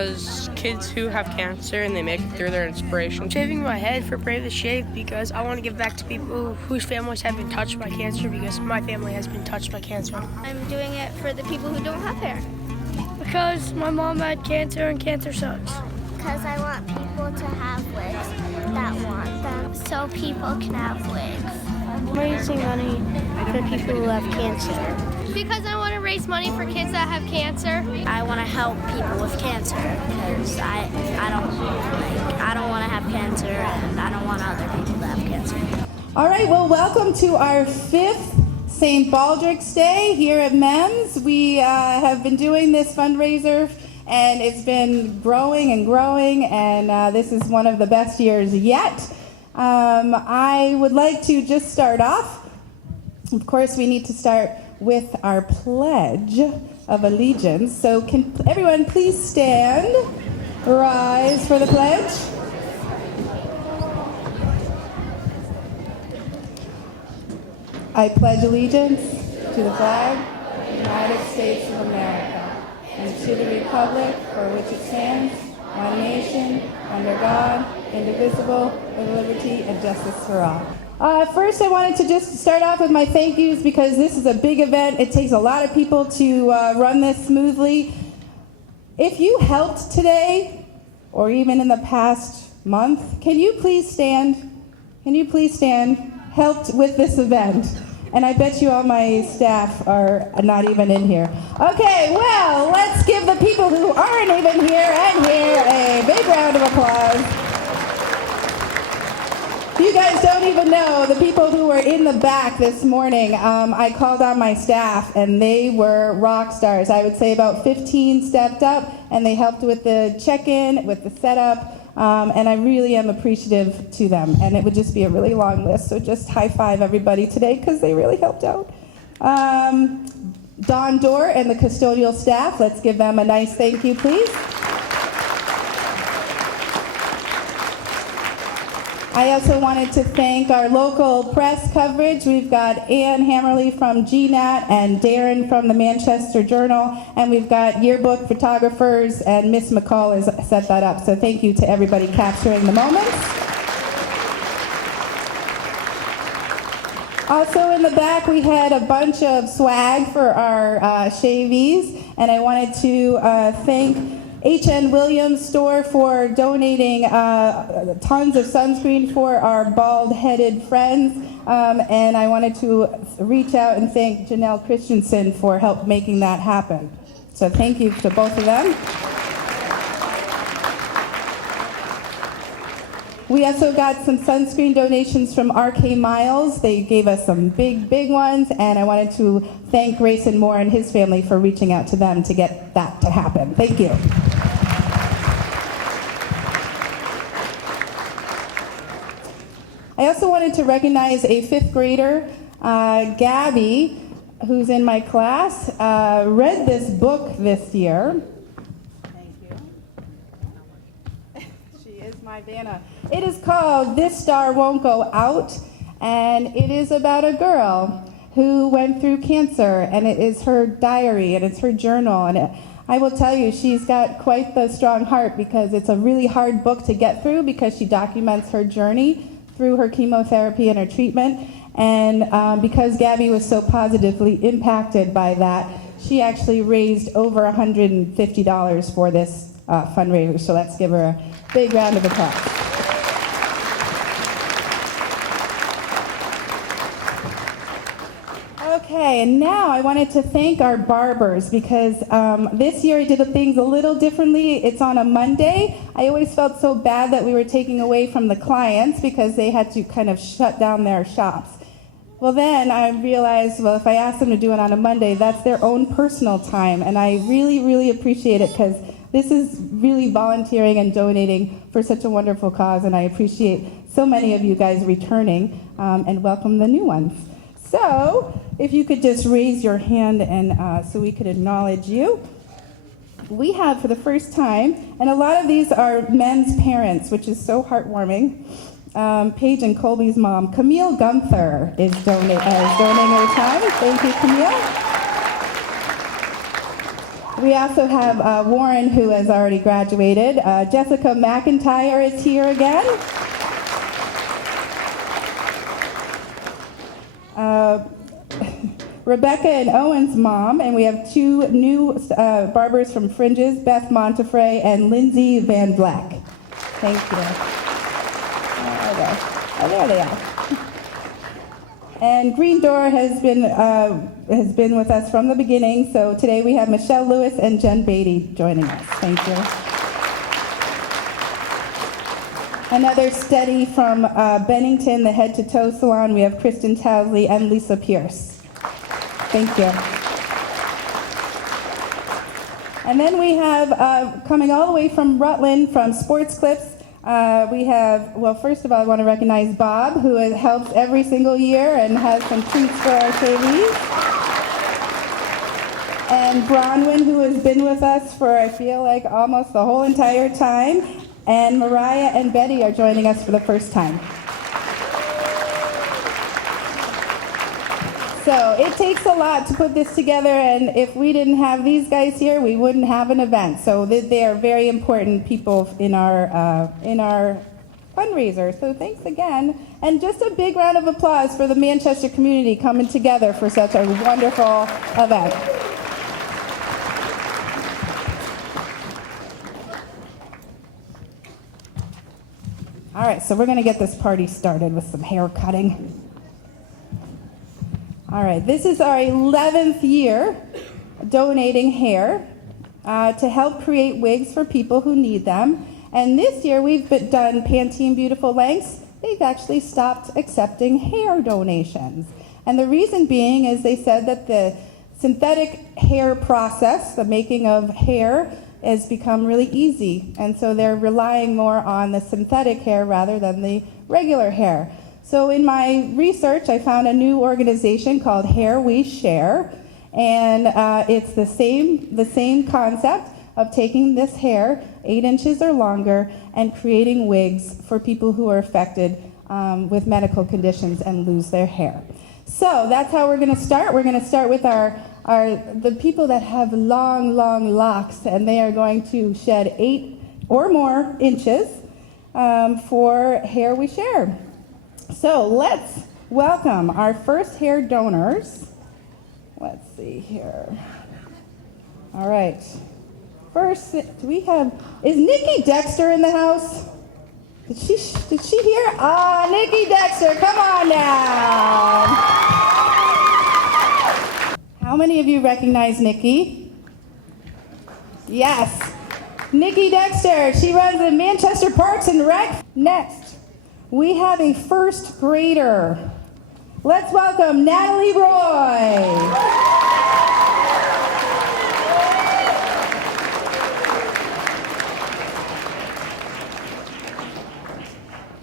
because kids who have cancer and they make it through, their inspiration. I'm shaving my head for Brave the Shave because I want to give back to people whose families have been touched by cancer, because my family has been touched by cancer. I'm doing it for the people who don't have hair. Because my mom had cancer and cancer sucks. Because I want people to have wigs that want them, so people can have wigs. Raising money for people who have cancer. Because I want to raise money for kids that have cancer. I want to help people with cancer because I don't want to have cancer, and I don't want other people to have cancer. All right, well, welcome to our 5th St. Baldrick's Day here at MEMS. We have been doing this fundraiser, and it's been growing and growing, and this is one of the best years yet. I would like to just start off. Of course, we need to start with our Pledge of Allegiance. So can everyone please stand, rise for the pledge. I pledge allegiance to the flag of the United States of America and to the republic for which it stands, one nation, under God, indivisible, with liberty and justice for all. First, I wanted to just start off with my thank yous because this is a big event. It takes a lot of people to run this smoothly. If you helped today, or even in the past month, can you please stand? Can you please stand? Helped with this event. And I bet you all my staff are not even in here. Okay, well, let's give the people who aren't even here and here a big round of applause. You guys don't even know the people who were in the back this morning. I called on my staff, and they were rock stars. I would say about 15 stepped up, and they helped with the check-in, with the setup, and I really am appreciative to them. And it would just be a really long list, so just high five everybody today because they really helped out. Dawn Dorr and the custodial staff, let's give them a nice thank you, please. I also wanted to thank our local press coverage. We've got Ann Hammerly from GNAT and Darren from the Manchester Journal, and we've got yearbook photographers, and Miss McCall has set that up. So thank you to everybody capturing the moments. Also in the back, we had a bunch of swag for our shavees, and I wanted to thank H.N. Williams store for donating tons of sunscreen for our bald-headed friends. And I wanted to reach out and thank Janelle Christensen for help making that happen. So thank you to both of them. We also got some sunscreen donations from RK Miles. They gave us some big ones, and I wanted to thank Grayson Moore and his family for reaching out to them to get that to happen. Thank you. I also wanted to recognize a 5th grader, Gabby, who's in my class, read this book this year. Thank you. She is my Vanna. It is called This Star Won't Go Out, and it is about a girl who went through cancer, and it is her diary, and it's her journal, and I will tell you, she's got quite the strong heart because it's a really hard book to get through because she documents her journey through her chemotherapy and her treatment, and because Gabby was so positively impacted by that, she actually raised over $150 for this fundraiser, so let's give her a big round of applause. Okay, and now I wanted to thank our barbers because this year I did things a little differently. It's on a Monday. I always felt so bad that we were taking away from the clients because they had to kind of shut down their shops. Well, then I realized, well, if I ask them to do it on a Monday, that's their own personal time, and I really appreciate it because this is really volunteering and donating for such a wonderful cause, and I appreciate so many of you guys returning and welcome the new ones. So, if you could just raise your hand and so we could acknowledge you. We have for the first time, and a lot of these are men's parents, which is so heartwarming. Paige and Colby's mom, Camille Gunther, is donating her time. Thank you, Camille. We also have Warren, who has already graduated. Jessica McIntyre is here again. Rebecca and Owen's mom, and we have two new barbers from Fringes, Beth Montefray and Lindsay Van Black. Thank you. Oh, there they are. And Green Door has been with us from the beginning, so today we have Michelle Lewis and Jen Beatty joining us. Thank you. Another steady from Bennington, the Head to Toe Salon, we have Kristen Towsley and Lisa Pierce. Thank you. And then we have, coming all the way from Rutland, from Sports Clips, we have, well, first of all, I want to recognize Bob, who helps every single year and has some treats for our trainees. And Bronwyn, who has been with us for, I feel like, almost the whole entire time. And Mariah and Betty are joining us for the first time. So it takes a lot to put this together, and if we didn't have these guys here, we wouldn't have an event. So they are very important people in our fundraiser. So thanks again, and just a big round of applause for the Manchester community coming together for such a wonderful event. All right, so we're going to get this party started with some hair cutting. All right, this is our 11th year donating hair to help create wigs for people who need them. And this year we've done Pantene Beautiful Lengths. They've actually stopped accepting hair donations. And the reason being is they said that the synthetic hair process, the making of hair, has become really easy. And so they're relying more on the synthetic hair rather than the regular hair. So in my research, I found a new organization called Hair We Share, and it's the same concept of taking this hair, 8 inches or longer, and creating wigs for people who are affected with medical conditions and lose their hair. So that's how we're going to start. We're going to start with the people that have long, long locks, and they are going to shed 8 or more inches for Hair We Share. So let's welcome our first hair donors. Let's see here. All right. First, is Nikki Dexter in the house? Did she hear? Nikki Dexter, come on down. How many of you recognize Nikki? Yes. Nikki Dexter, she runs the Manchester Parks and Rec. Next, we have a first grader. Let's welcome Natalie Roy.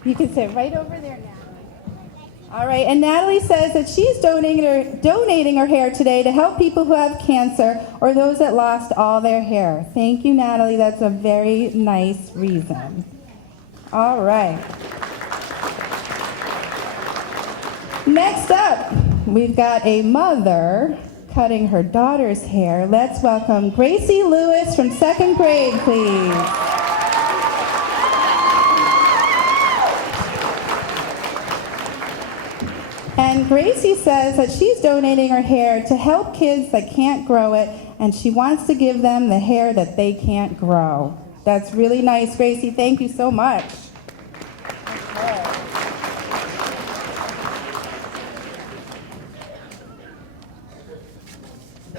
You can sit right over there, Natalie. All right, and Natalie says that she's donating her hair today to help people who have cancer or those that lost all their hair. Thank you, Natalie. That's a very nice reason. All right. Next up, we've got a mother cutting her daughter's hair. Let's welcome Gracie Lewis from 2nd grade, please. And Gracie says that she's donating her hair to help kids that can't grow it, and she wants to give them the hair that they can't grow. That's really nice, Gracie. Thank you so much. Okay.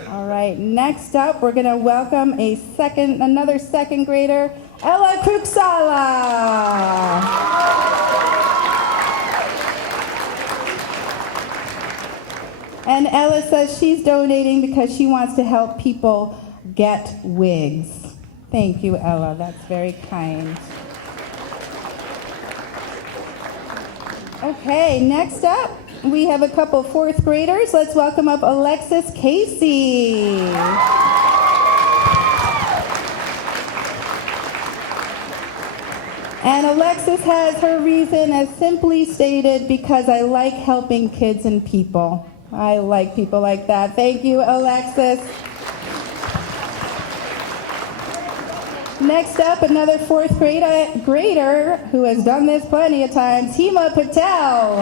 All right, next up, we're going to welcome another second grader, Ella Cruxala. And Ella says she's donating because she wants to help people get wigs. Thank you, Ella. That's very kind. Okay, next up, we have a couple 4th graders. Let's welcome up Alexis Casey. And Alexis has her reason as simply stated, because I like helping kids and people. I like people like that. Thank you, Alexis. Next up, another fourth grader who has done this plenty of times, Hema Patel.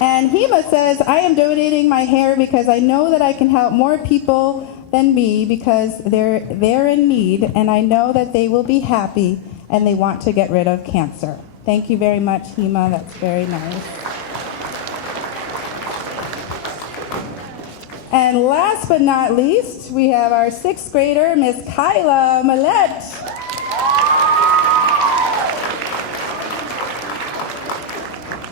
And Hema says, I am donating my hair because I know that I can help more people than me because they're in need, and I know that they will be happy and they want to get rid of cancer. Thank you very much, Hema. That's very nice. And last but not least, we have our sixth grader, Miss Kyla Millette.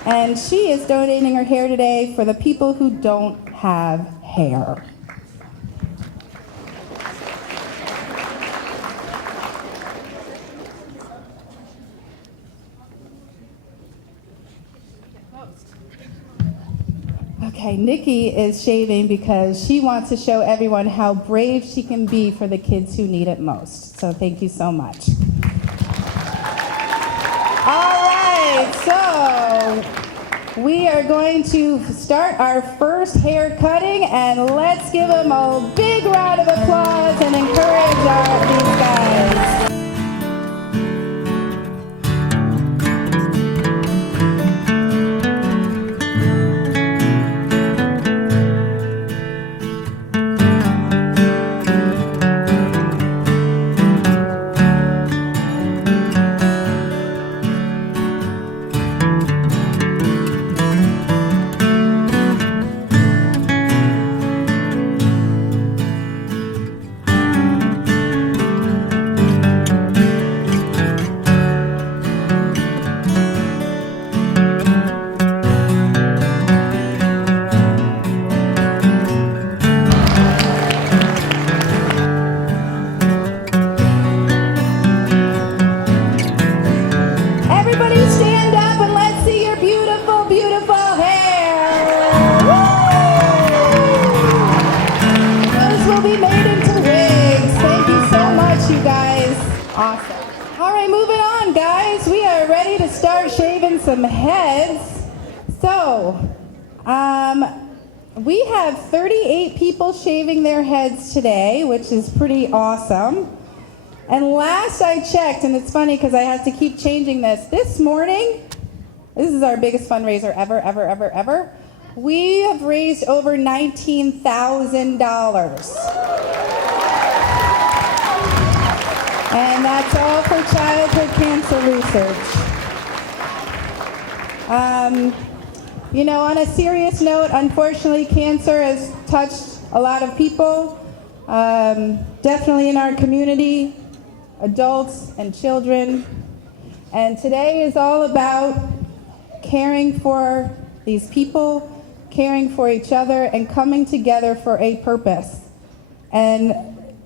And she is donating her hair today for the people who don't have hair. Okay, Nikki is shaving because she wants to show everyone how brave she can be for the kids who need it most. So thank you so much. All right, so we are going to start our first hair cutting, and let's give them a big round of applause and encourage these guys. Some heads. So, we have 38 people shaving their heads today, which is pretty awesome. And last I checked, and it's funny because I have to keep changing this morning, this is our biggest fundraiser ever, we have raised over $19,000. And that's all for childhood cancer research. You know, on a serious note, unfortunately, cancer has touched a lot of people, definitely in our community, adults and children. And today is all about caring for these people, caring for each other, and coming together for a purpose. And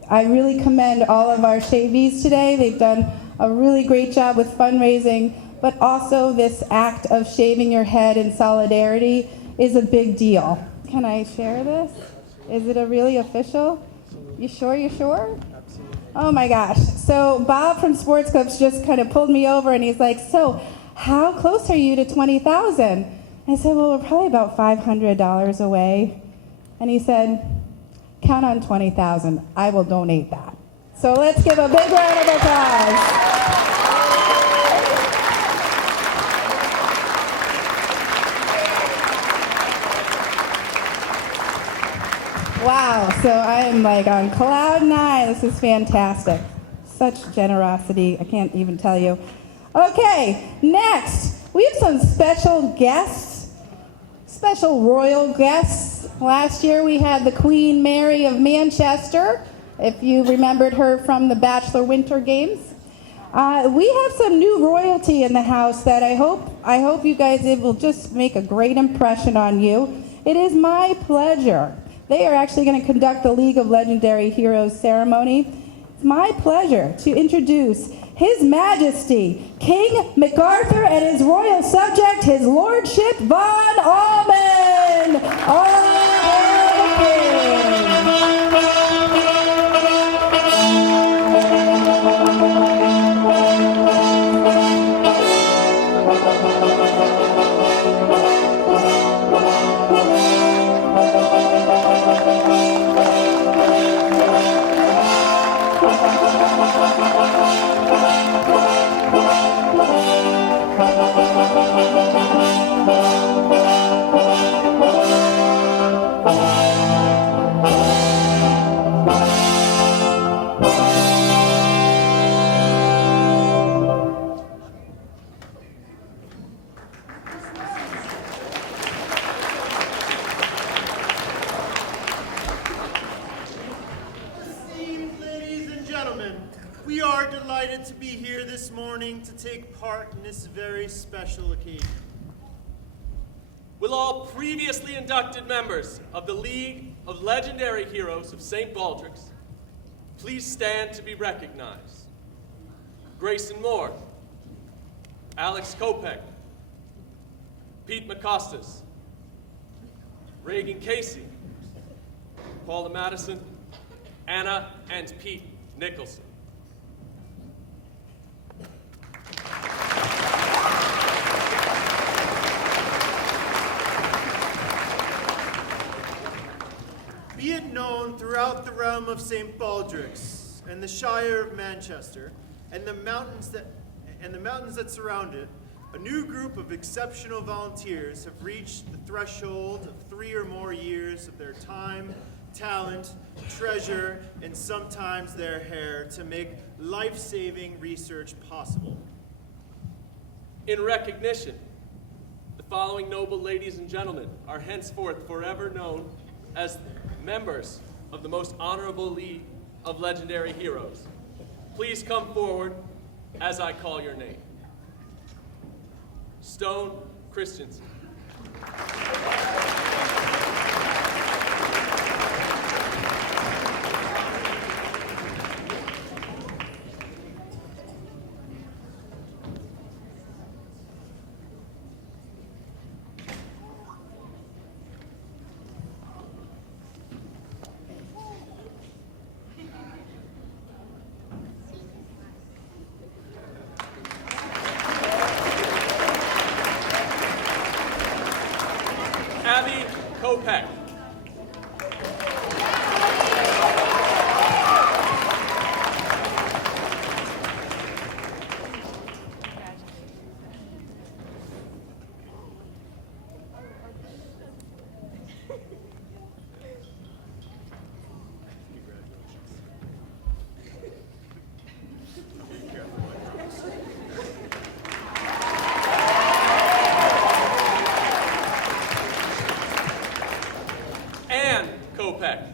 I really commend all of our shavees today. They've done a really great job with fundraising. But also this act of shaving your head in solidarity is a big deal. Can I share this? Is it a really official? You sure? Absolutely. Oh my gosh. So Bob from Sports Clips just kind of pulled me over and he's like, so how close are you to 20,000? I said, well, we're probably about $500 away. And he said, count on 20,000. I will donate that. So let's give a big round of applause. Wow, so I am like on cloud nine. This is fantastic. Such generosity, I can't even tell you. Okay, next, we have some special guests, special royal guests. Last year we had the Queen Mary of Manchester, if you remembered her from the Bachelor Winter Games. We have some new royalty in the house that I hope you guys will just make a great impression on you. It is my pleasure. They are actually going to conduct the League of Legendary Heroes ceremony. It's my pleasure to introduce His Majesty, King MacArthur, and his royal subject, His Lordship Von Allman. All Esteemed ladies and gentlemen, we are delighted to be here this morning to take part in this very special occasion. Will all previously inducted members of the League of Legendary Heroes of St. Baldrick's please stand to be recognized? Grayson Moore, Alex Kopek, Pete McCostas, Reagan Casey, Paula Madison, Anna and Pete Nicholson. Be it known throughout the realm of St. Baldrick's and the Shire of Manchester and the mountains that surround it, a new group of exceptional volunteers have reached the threshold of 3 or more years of their time, talent, treasure, and sometimes their hair to make life-saving research possible. In recognition, the following noble ladies and gentlemen are henceforth forever known as members of the most honorable League of Legendary Heroes. Please come forward as I call your name. Stone Christensen. Abby Kopek. Ann Kopek.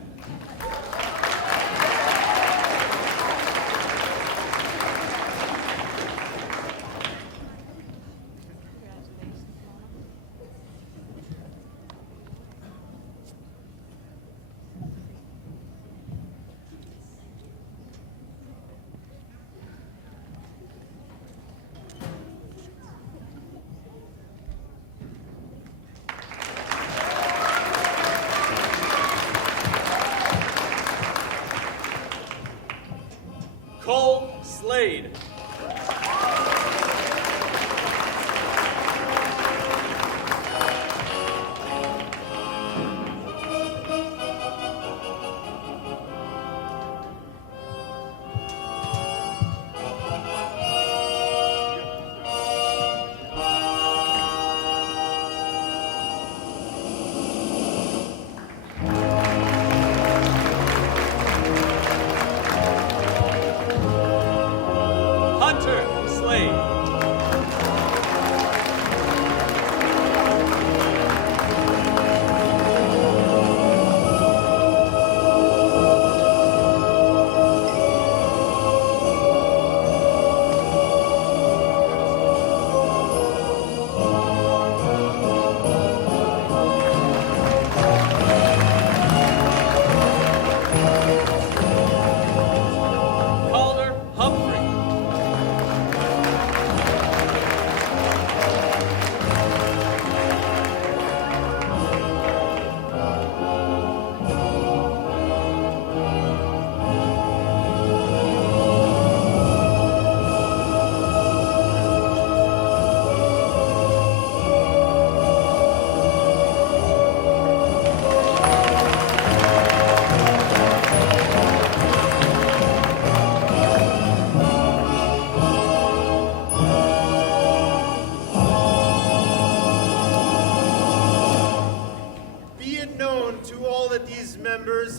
Cole Slade.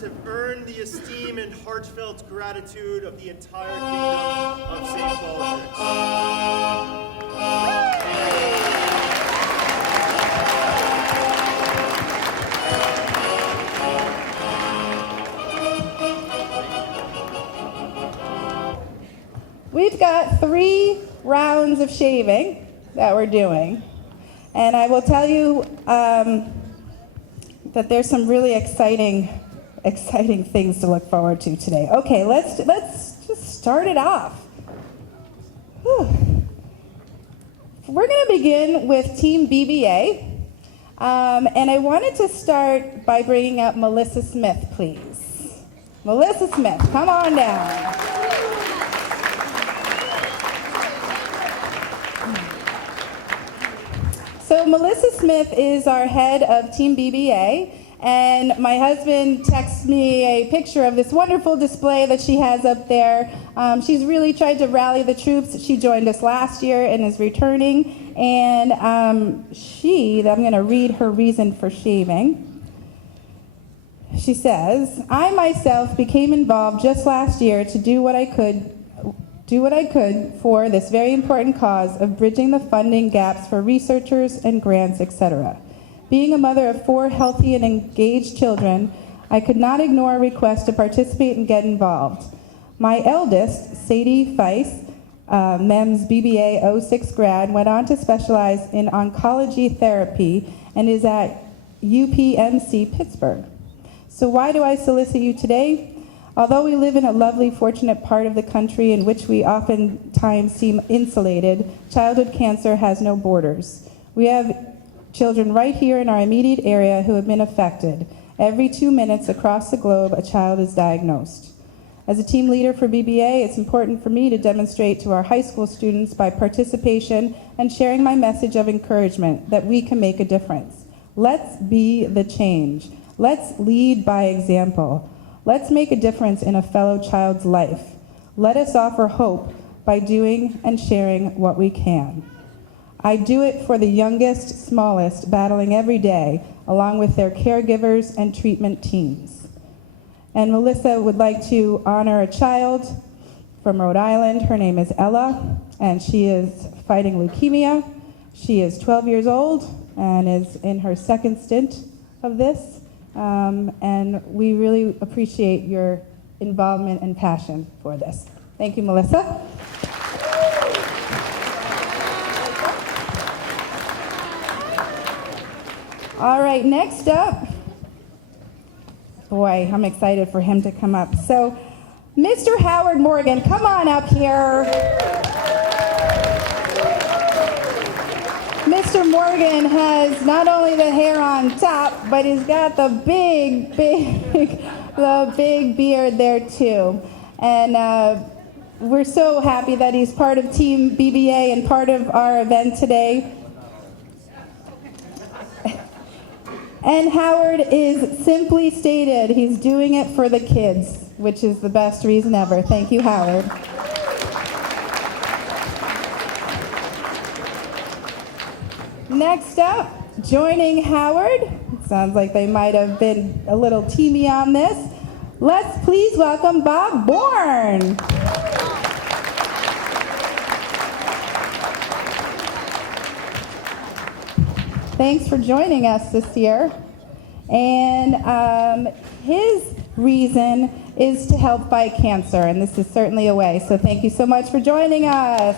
have earned the esteem and heartfelt gratitude of the entire kingdom of St. Baldrick's. We've got 3 rounds of shaving that we're doing. And I will tell you that there's some really exciting things to look forward to today. Okay, let's just start it off. Whew. We're going to begin with Team BBA. And I wanted to start by bringing up Melissa Smith, please. Melissa Smith, come on down. So Melissa Smith is our head of Team BBA, and my husband texted me a picture of this wonderful display that she has up there. She's really tried to rally the troops. She joined us last year and is returning, and I'm going to read her reason for shaving. She says, I myself became involved just last year to do what I could for this very important cause of bridging the funding gaps for researchers and grants, etc. Being a mother of 4 healthy and engaged children, I could not ignore a request to participate and get involved. My eldest, Sadie Feiss, MEMS BBA 06 grad, went on to specialize in oncology therapy and is at UPMC Pittsburgh. So why do I solicit you today? Although we live in a lovely, fortunate part of the country in which we oftentimes seem insulated, childhood cancer has no borders. We have children right here in our immediate area who have been affected. Every 2 minutes across the globe, a child is diagnosed. As a team leader for BBA, it's important for me to demonstrate to our high school students by participation and sharing my message of encouragement that we can make a difference. Let's be the change. Let's lead by example. Let's make a difference in a fellow child's life. Let us offer hope by doing and sharing what we can. I do it for the youngest, smallest, battling every day, along with their caregivers and treatment teams. And Melissa would like to honor a child from Rhode Island. Her name is Ella, and she is fighting leukemia. She is 12 years old and is in her 2nd stint of this. And we really appreciate your involvement and passion for this. Thank you, Melissa. All right, next up. Boy, I'm excited for him to come up. So, Mr. Howard Morgan, come on up here. Mr. Morgan has not only the hair on top, but he's got the big beard there too. And we're so happy that he's part of Team BBA and part of our event today. And Howard is simply stated, he's doing it for the kids, which is the best reason ever. Thank you, Howard. Next up, joining Howard, sounds like they might have been a little teamy on this. Let's please welcome Bob Bourne. Thanks for joining us this year. And his reason is to help fight cancer, and this is certainly a way. So thank you so much for joining us.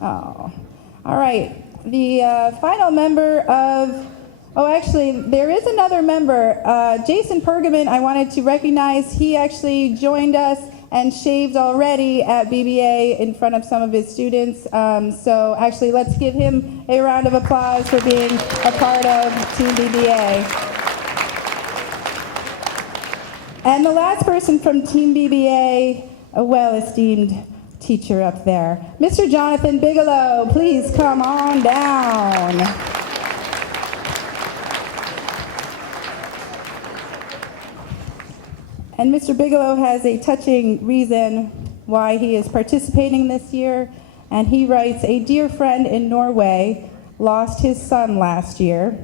Oh, all right. The final member of, actually, there is another member. Jason Pergamon, I wanted to recognize. He actually joined us and shaved already at BBA in front of some of his students. So actually, let's give him a round of applause for being a part of Team BBA. And the last person from Team BBA, a well-esteemed teacher up there, Mr. Jonathan Bigelow, please come on down. And Mr. Bigelow has a touching reason why he is participating this year, and he writes, "A dear friend in Norway lost his son last year,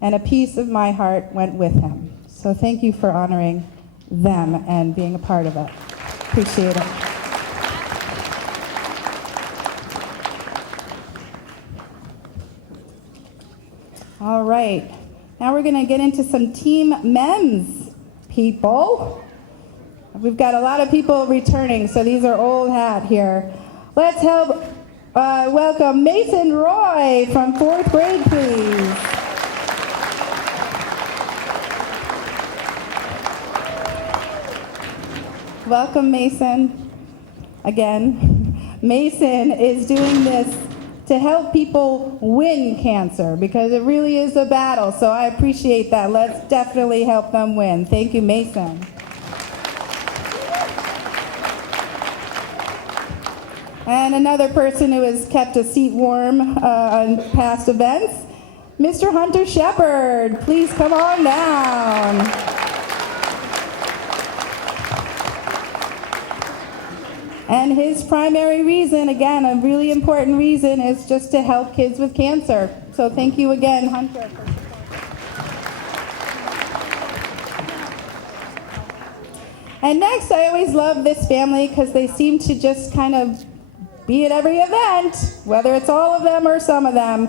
and a piece of my heart went with him. So thank you for honoring them and being a part of it. Appreciate it. All right, now we're gonna get into some Team MEMS people. We've got a lot of people returning, so these are old hat here. Let's help welcome Mason Roy from 4th grade, please. Welcome, Mason. Again, Mason is doing this to help people win cancer because it really is a battle, so I appreciate that. Let's definitely help them win. Thank you, Mason. And another person who has kept a seat warm on past events, Mr. Hunter Shepard. Please come on down. And his primary reason, again, a really important reason, is just to help kids with cancer. So thank you again, Hunter. And next, I always love this family because they seem to just kind of be at every event, whether it's all of them or some of them.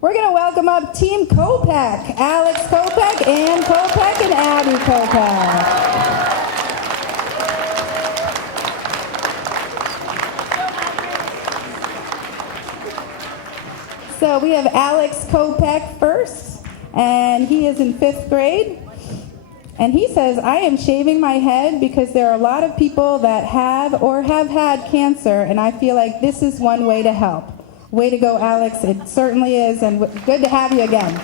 We're going to welcome up Team Kopek, Alex Kopek, Ann Kopek, and Abby Kopek. So we have Alex Kopek first, and he is in 5th grade. And he says, I am shaving my head because there are a lot of people that have or have had cancer, and I feel like this is one way to help. Way to go, Alex. It certainly is, and good to have you again.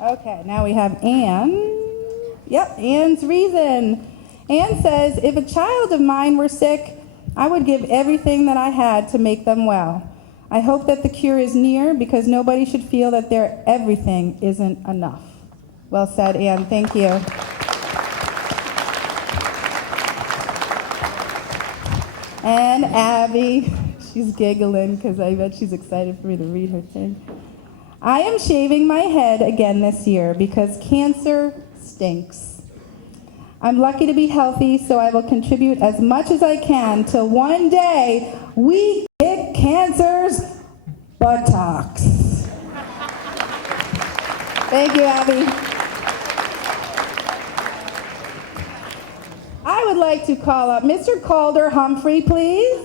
Okay, now we have Ann. Yep, Ann's reason. Ann says, if a child of mine were sick, I would give everything that I had to make them well. I hope that the cure is near because nobody should feel that their everything isn't enough. Well said, Ann. Thank you. And Abby, she's giggling because I bet she's excited for me to read her thing. I am shaving my head again this year because cancer stinks. I'm lucky to be healthy, so I will contribute as much as I can till one day we kick cancer's buttocks. Thank you, Abby. I would like to call up Mr. Calder Humphrey, please.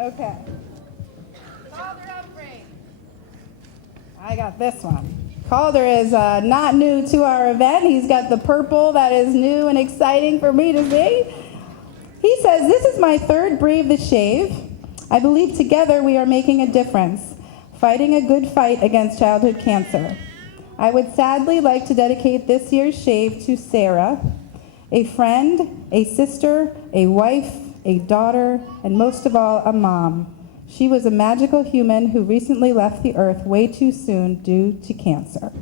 Okay. I got this one. Calder is not new to our event. He's got the purple that is new and exciting for me to see. He says, this is my 3rd Brave the Shave. I believe together we are making a difference, fighting a good fight against childhood cancer. I would sadly like to dedicate this year's shave to Sarah, a friend, a sister, a wife, a daughter, and most of all, a mom. She was a magical human who recently left the earth way too soon due to cancer.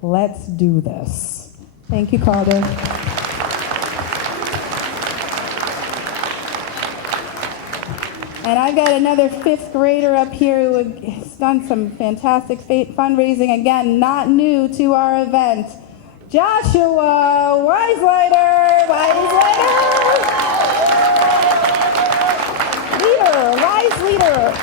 Let's do this. Thank you, Calder. And I've got another 5th grader up here who has done some fantastic fundraising. Again, not new to our event. Joshua Weisleiter. Wise leader.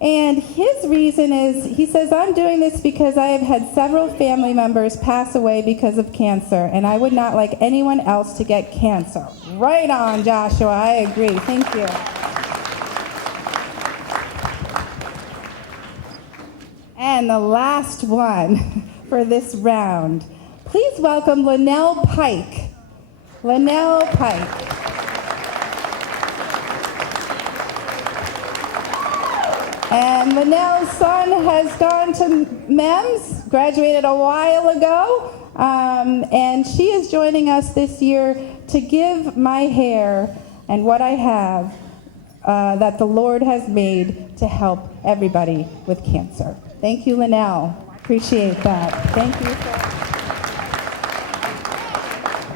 And his reason is, he says, I'm doing this because I have had several family members pass away because of cancer, and I would not like anyone else to get cancer. Right on, Joshua. I agree. Thank you. And the last one for this round. Please welcome Linnell Pike. Linnell Pike. And Linnell's son has gone to MEMS, graduated a while ago, And she is joining us this year to give my hair and what I have that the Lord has made to help everybody with cancer. Thank you, Linnell. Appreciate that. Thank you.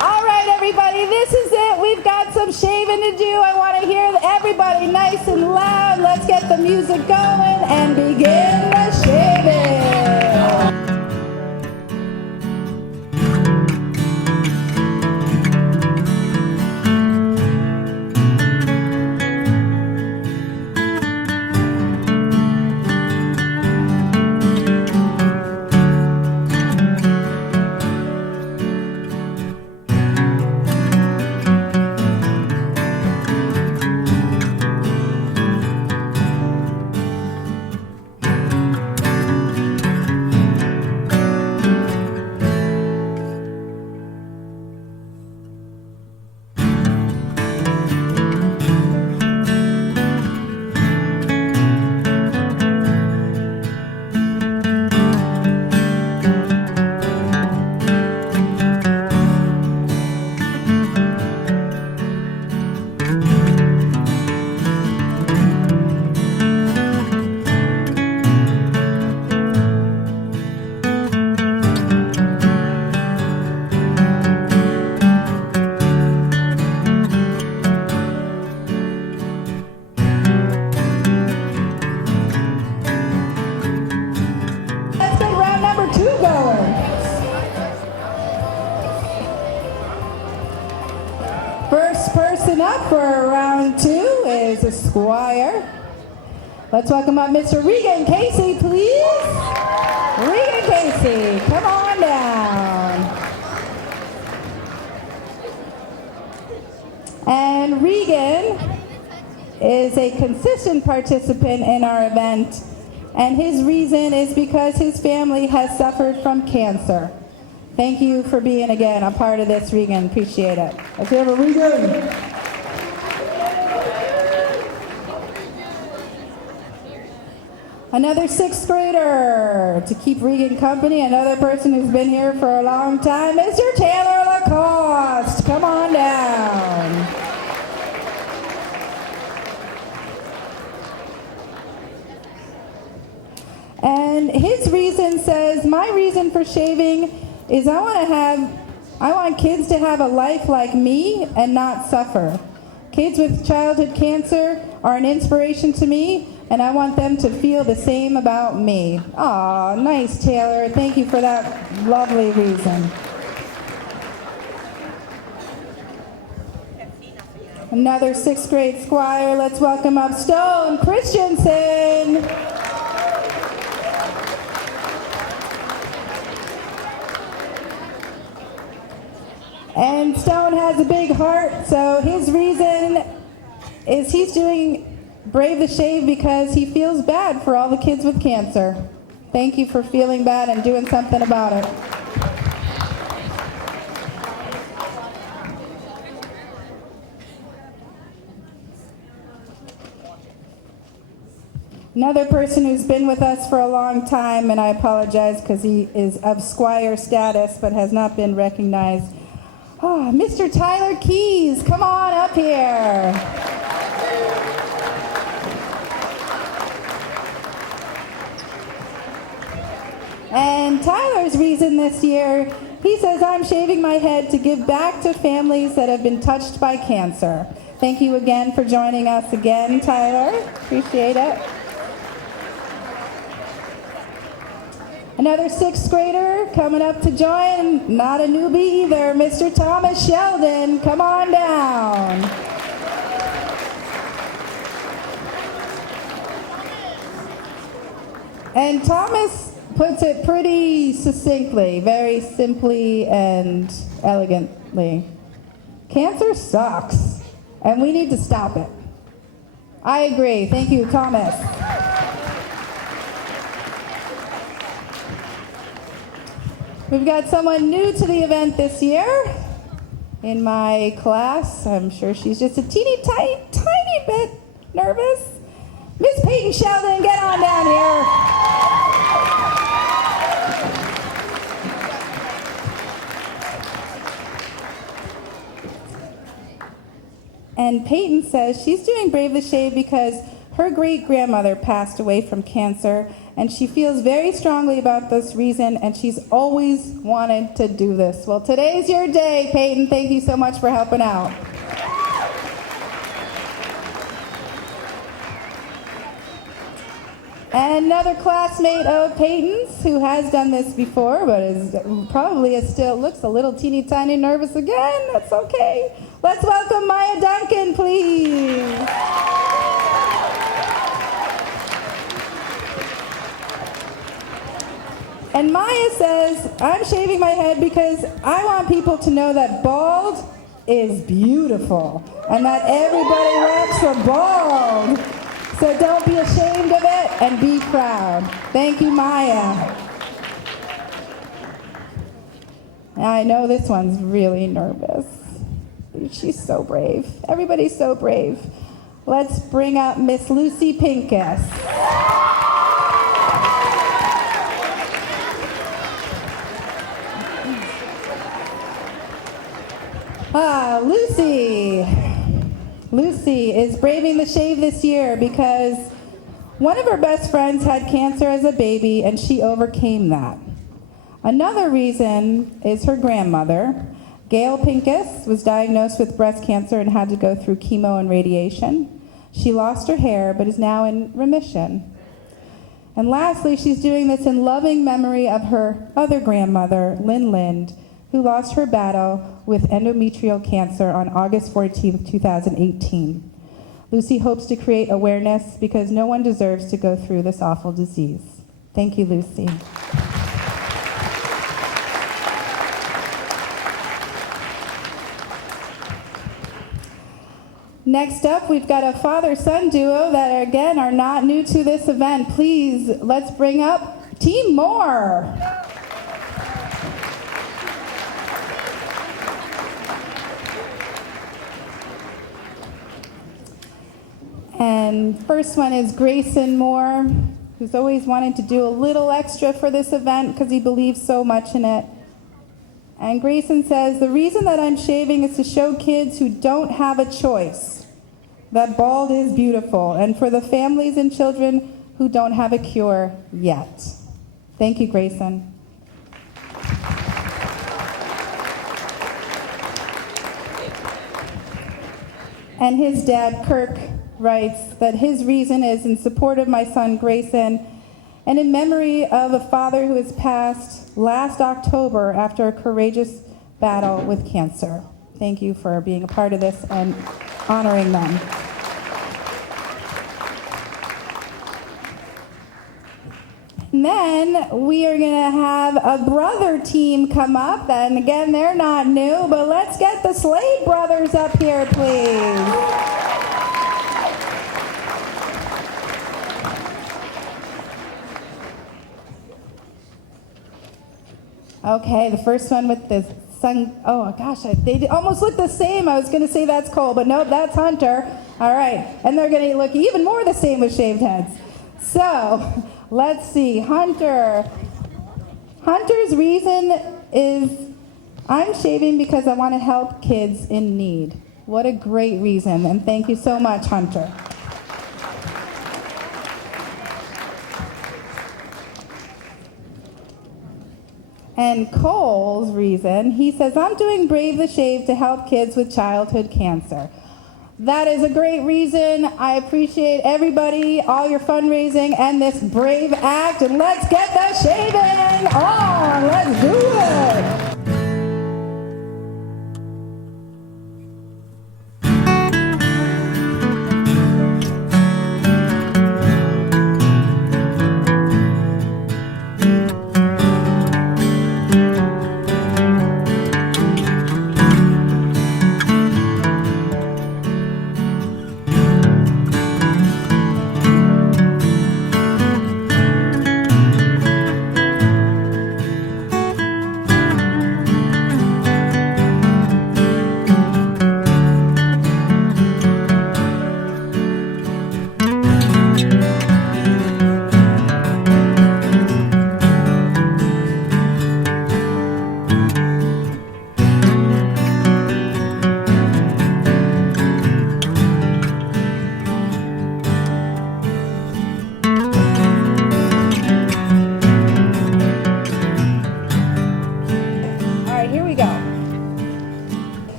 All right, everybody, this is it. We've got some shaving to do. I want to hear everybody nice and loud. Let's get the music going and begin the shaving. First person up for round 2 is a squire. Let's welcome up Mr. Regan Casey, please. Regan Casey, come on down. And Regan is a consistent participant in our event, and his reason is because his family has suffered from cancer. Thank you for being, again, a part of this, Regan. Appreciate it. Let's hear it for Regan. Another 6th grader to keep Regan company, another person who's been here for a long time, Mr. Taylor Lacoste. Come on down. And his reason says, my reason for shaving is I want kids to have a life like me and not suffer. Kids with childhood cancer are an inspiration to me, and I want them to feel the same about me. Aw, nice, Taylor. Thank you for that lovely reason. Another 6th grade squire. Let's welcome up Stone Christensen. And Stone has a big heart, so his reason is he's doing Brave the Shave because he feels bad for all the kids with cancer. Thank you for feeling bad and doing something about it. Another person who's been with us for a long time, and I apologize because he is of squire status but has not been recognized. Oh, Mr. Tyler Keys, come on up here. And Tyler's reason this year, he says, I'm shaving my head to give back to families that have been touched by cancer. Thank you again for joining us again, Tyler. Appreciate it. Another 6th grader coming up to join, not a newbie either, Mr. Thomas Sheldon. Come on down. And Thomas puts it pretty succinctly, very simply and elegantly. Cancer sucks, and we need to stop it. I agree. Thank you, Thomas. We've got someone new to the event this year in my class. I'm sure she's just a tiny bit nervous. Miss Peyton Sheldon, get on down here. And Peyton says she's doing Brave the Shave because her great-grandmother passed away from cancer, and she feels very strongly about this reason, and she's always wanted to do this. Well, today's your day, Peyton. Thank you so much for helping out. And another classmate of Peyton's who has done this before, but is probably still looks a little teeny tiny nervous again. That's okay. Let's welcome Maya Duncan, please. And Maya says, I'm shaving my head because I want people to know that bald is beautiful and that everybody rocks a bald. So don't be ashamed of it and be proud. Thank you, Maya. I know this one's really nervous. She's so brave. Everybody's so brave. Let's bring up Miss Lucy Pincus. Lucy is braving the shave this year because one of her best friends had cancer as a baby and she overcame that. Another reason is her grandmother. Gail Pincus was diagnosed with breast cancer and had to go through chemo and radiation. She lost her hair but is now in remission. And lastly, she's doing this in loving memory of her other grandmother, Lynn Lind, who lost her battle with endometrial cancer on August 14, 2018. Lucy hopes to create awareness because no one deserves to go through this awful disease. Thank you, Lucy. Next up, we've got a father-son duo that, again, are not new to this event. Please, let's bring up Team Moore. And first one is Grayson Moore, who's always wanted to do a little extra for this event because he believes so much in it. And Grayson says, the reason that I'm shaving is to show kids who don't have a choice that bald is beautiful, and for the families and children who don't have a cure yet. Thank you, Grayson. And his dad, Kirk, writes that his reason is in support of my son, Grayson, and in memory of a father who has passed last October after a courageous battle with cancer. Thank you for being a part of this and honoring them. And then we are going to have a brother team come up, and again, they're not new, but let's get the Slade brothers up here, please. Okay, the first one with the sun. Oh gosh, they almost look the same. I was going to say that's Cole, but nope, that's Hunter. All right, and they're going to look even more the same with shaved heads. So let's see, Hunter. Hunter's reason is I'm shaving because I want to help kids in need. What a great reason, and thank you so much, Hunter. And Cole's reason, he says, I'm doing Brave the Shave to help kids with childhood cancer. That is a great reason. I appreciate everybody, all your fundraising, and this brave act. And let's get the shaving on. Let's do it.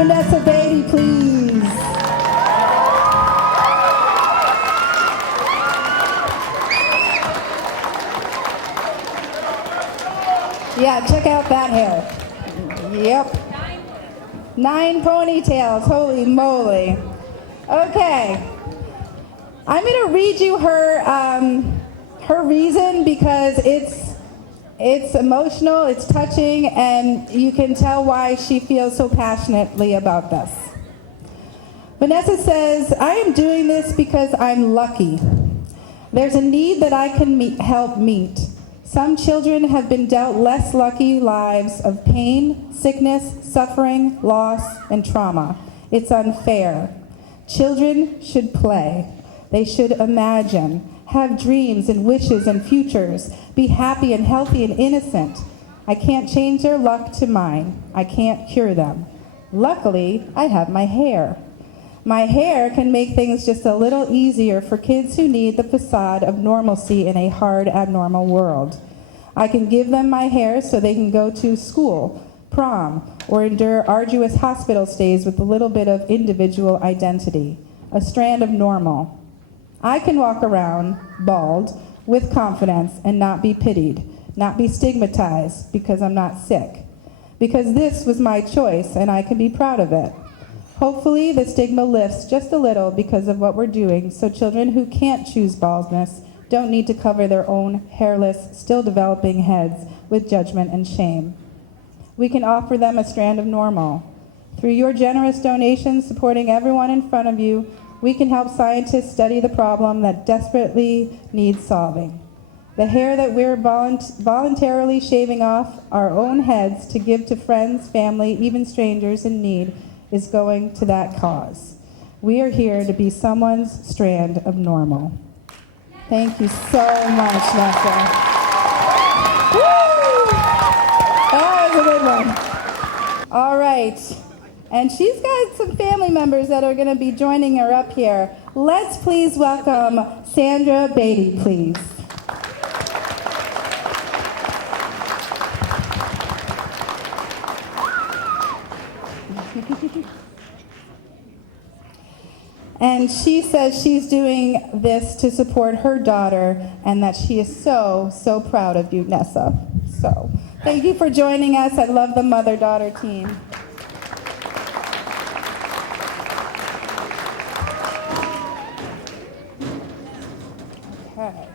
Vanessa Beatty, please. Yeah, check out that hair. Yep. 9 ponytails, holy moly. Okay. I'm going to read you her reason because it's emotional, it's touching, and you can tell why she feels so passionately about this. Vanessa says, I am doing this because I'm lucky. There's a need that I can help meet. Some children have been dealt less lucky lives of pain, sickness, suffering, loss, and trauma. It's unfair. Children should play. They should imagine, have dreams and wishes and futures, be happy and healthy and innocent. I can't change their luck to mine. I can't cure them. Luckily, I have my hair. My hair can make things just a little easier for kids who need the facade of normalcy in a hard, abnormal world. I can give them my hair so they can go to school, prom, or endure arduous hospital stays with a little bit of individual identity, a strand of normal. I can walk around bald with confidence and not be pitied, not be stigmatized because I'm not sick, because this was my choice and I can be proud of it. Hopefully the stigma lifts just a little because of what we're doing, so children who can't choose baldness don't need to cover their own hairless, still developing heads with judgment and shame. We can offer them a strand of normal. Through your generous donations supporting everyone in front of you, we can help scientists study the problem that desperately needs solving. The hair that we're voluntarily shaving off our own heads to give to friends, family, even strangers in need is going to that cause. We are here to be someone's strand of normal. Thank you so much, Nessa. Woo! That was a good one. All right. And she's got some family members that are going to be joining her up here. Let's please welcome Sandra Beatty, please. And she says she's doing this to support her daughter and that she is so, so proud of you, Nessa. So, thank you for joining us. I love the mother-daughter team. Okay.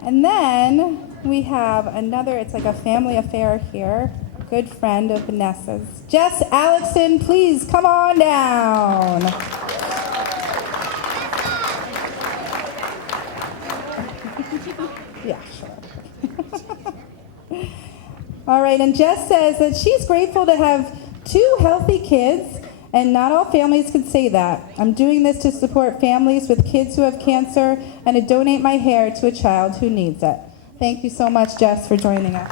And then we have another, it's like a family affair here, a good friend of Vanessa's. Jess Alexson, please come on down. Yeah, sure. All right, and Jess says that she's grateful to have 2 healthy kids, and not all families can say that. I'm doing this to support families with kids who have cancer and to donate my hair to a child who needs it. Thank you so much, Jess, for joining us.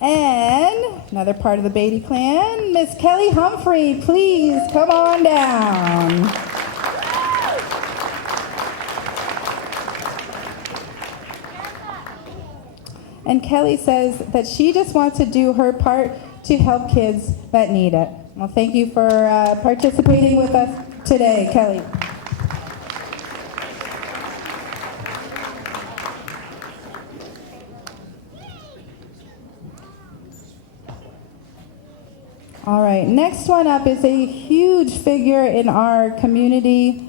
And another part of the Beatty clan, Miss Kelly Humphrey, please come on down. And Kelly says that she just wants to do her part to help kids that need it. Well, thank you for participating with us today, Kelly. All right, next one up is a huge figure in our community.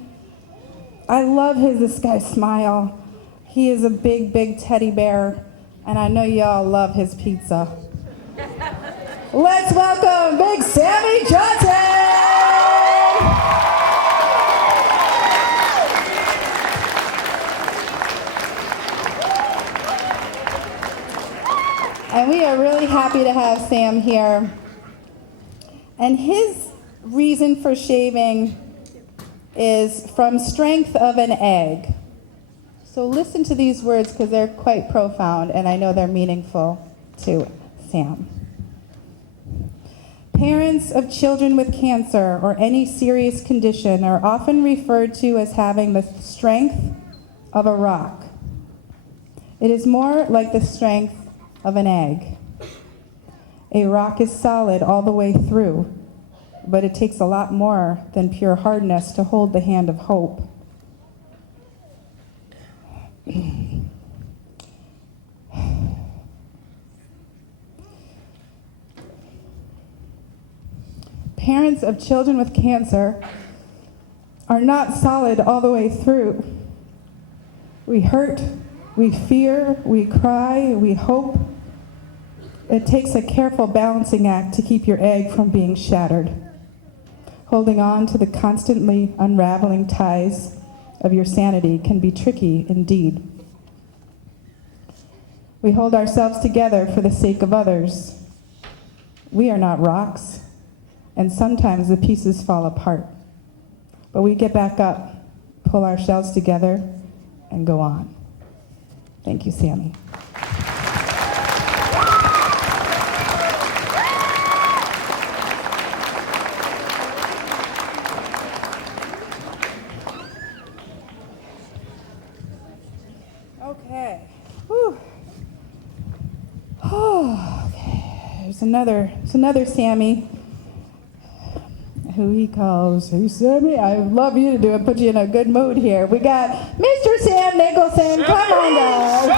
I love this guy's smile. He is a big, big teddy bear. And I know y'all love his pizza. Let's welcome Big Sammy Johnson! And we are really happy to have Sam here. And his reason for shaving is from strength of an egg. So listen to these words because they're quite profound and I know they're meaningful to Sam. Parents of children with cancer or any serious condition are often referred to as having the strength of a rock. It is more like the strength of an egg. A rock is solid all the way through, but it takes a lot more than pure hardness to hold the hand of hope. Parents of children with cancer are not solid all the way through. We hurt, we fear, we cry, we hope. It takes a careful balancing act to keep your egg from being shattered. Holding on to the constantly unraveling ties of your sanity can be tricky indeed. We hold ourselves together for the sake of others. We are not rocks, and sometimes the pieces fall apart. But we get back up, pull our shells together, and go on. Thank you, Sammy. Okay. Whew. Oh, okay. There's another Sammy who he calls, "Hey Sammy, I would love you to do it, put you in a good mood here." We got Mr. Sam Nicholson. Come on, guys.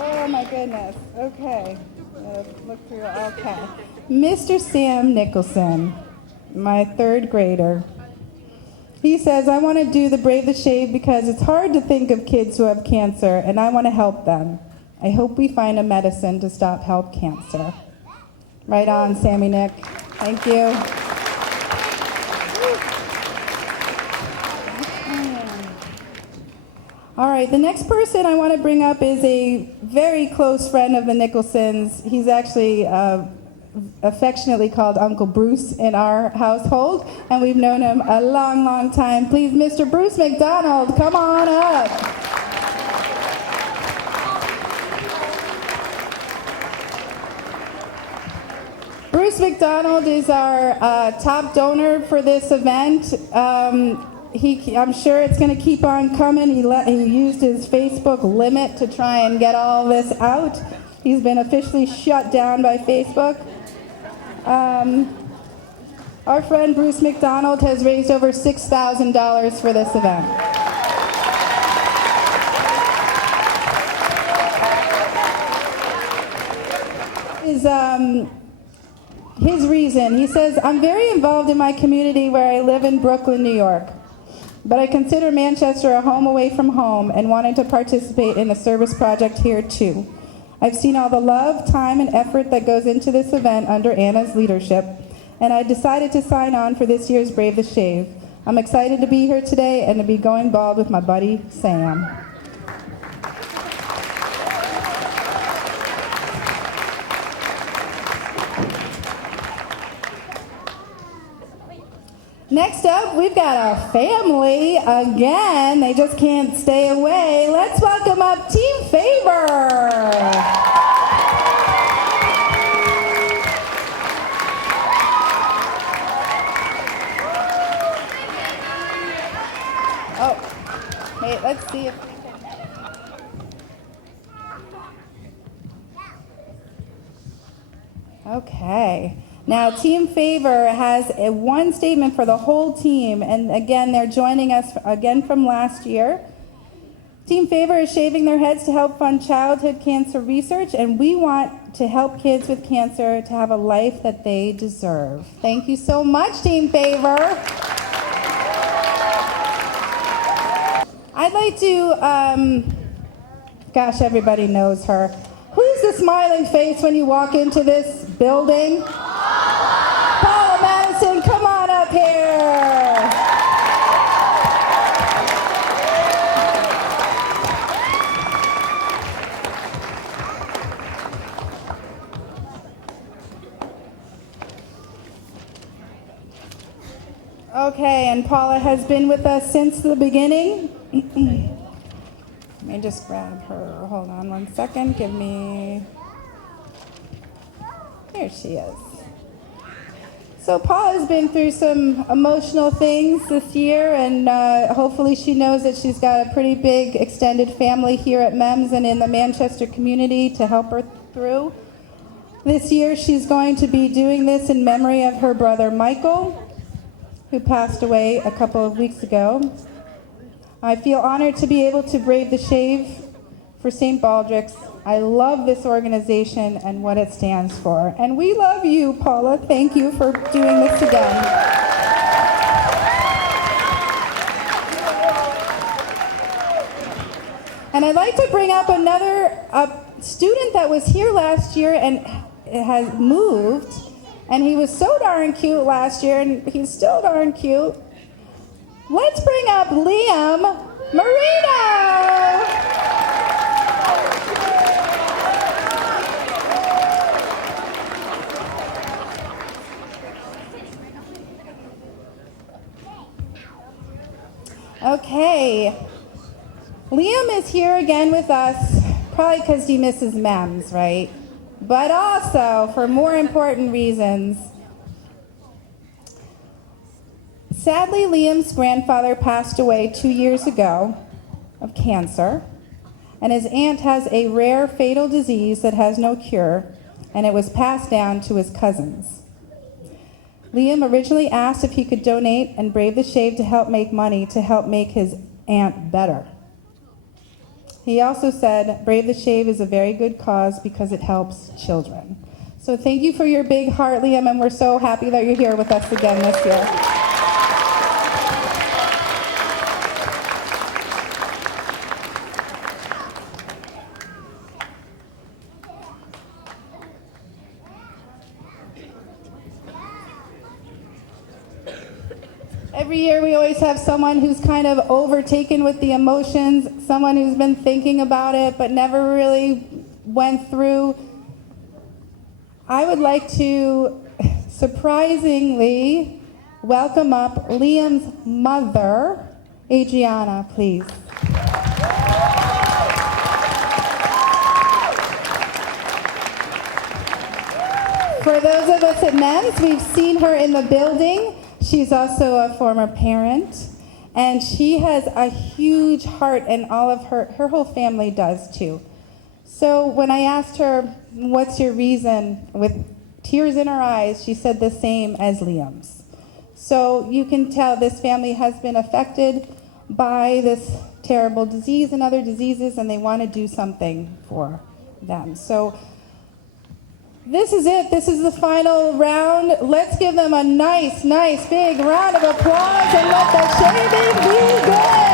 Oh my goodness. Okay. Look through. Okay. Mr. Sam Nicholson, my third grader. He says, "I want to do the Brave the Shave because it's hard to think of kids who have cancer, and I want to help them. I hope we find a medicine to stop cancer." Right on, Sammy Nick. Thank you. All right, the next person I want to bring up is a very close friend of the Nicholsons. He's actually affectionately called Uncle Bruce in our household, and we've known him a long, long time. Please, Mr. Bruce McDonald, come on up. Bruce McDonald is our top donor for this event. I'm sure it's going to keep on coming. He used his Facebook limit to try and get all this out. He's been officially shut down by Facebook. Our friend Bruce McDonald has raised over $6,000 for this event. His reason, he says, "I'm very involved in my community where I live in Brooklyn, New York. But I consider Manchester a home away from home and wanted to participate in a service project here too. I've seen all the love, time, and effort that goes into this event under Anna's leadership, and I decided to sign on for this year's Brave the Shave. I'm excited to be here today and to be going bald with my buddy Sam." Next up, we've got a family again. They just can't stay away. Let's welcome up Team Favor. Oh, hey, let's see if we can. Okay. Now, Team Favor has one statement for the whole team, and again, they're joining us again from last year. Team Favor is shaving their heads to help fund childhood cancer research, and we want to help kids with cancer to have a life that they deserve. Thank you so much, Team Favor. I'd like to, gosh, everybody knows her. Who's the smiling face when you walk into this building? Paula Madison, come on up here. Okay, and Paula has been with us since the beginning. Let me just grab her. Hold on one second. Give me... There she is. So Paula's been through some emotional things this year, and hopefully she knows that she's got a pretty big extended family here at MEMS and in the Manchester community to help her through. This year she's going to be doing this in memory of her brother Michael, who passed away a couple of weeks ago. I feel honored to be able to brave the shave for St. Baldrick's. I love this organization and what it stands for. And we love you, Paula. Thank you for doing this again. And I'd like to bring up another student that was here last year and has moved. And he was so darn cute last year, and he's still darn cute. Let's bring up Liam Marino. Okay, Liam is here again with us, probably because he misses MEMS, right? But also for more important reasons. Sadly, Liam's grandfather passed away 2 years ago of cancer, and his aunt has a rare fatal disease that has no cure, and it was passed down to his cousins. Liam originally asked if he could donate and brave the shave to help make money to help make his aunt better. He also said, Brave the Shave is a very good cause because it helps children. So thank you for your big heart, Liam, and we're so happy that you're here with us again this year. Every year we always have someone who's kind of overtaken with the emotions, someone who's been thinking about it but never really went through. I would like to surprisingly welcome up Liam's mother, Adriana, please. For those of us at MEMS, we've seen her in the building. She's also a former parent, and she has a huge heart, and all of her whole family does too. So when I asked her, what's your reason, with tears in her eyes, she said the same as Liam's. So you can tell this family has been affected by this terrible disease and other diseases, and they want to do something for them. So this is it. This is the final round. Let's give them a nice big round of applause and let the shaving begin.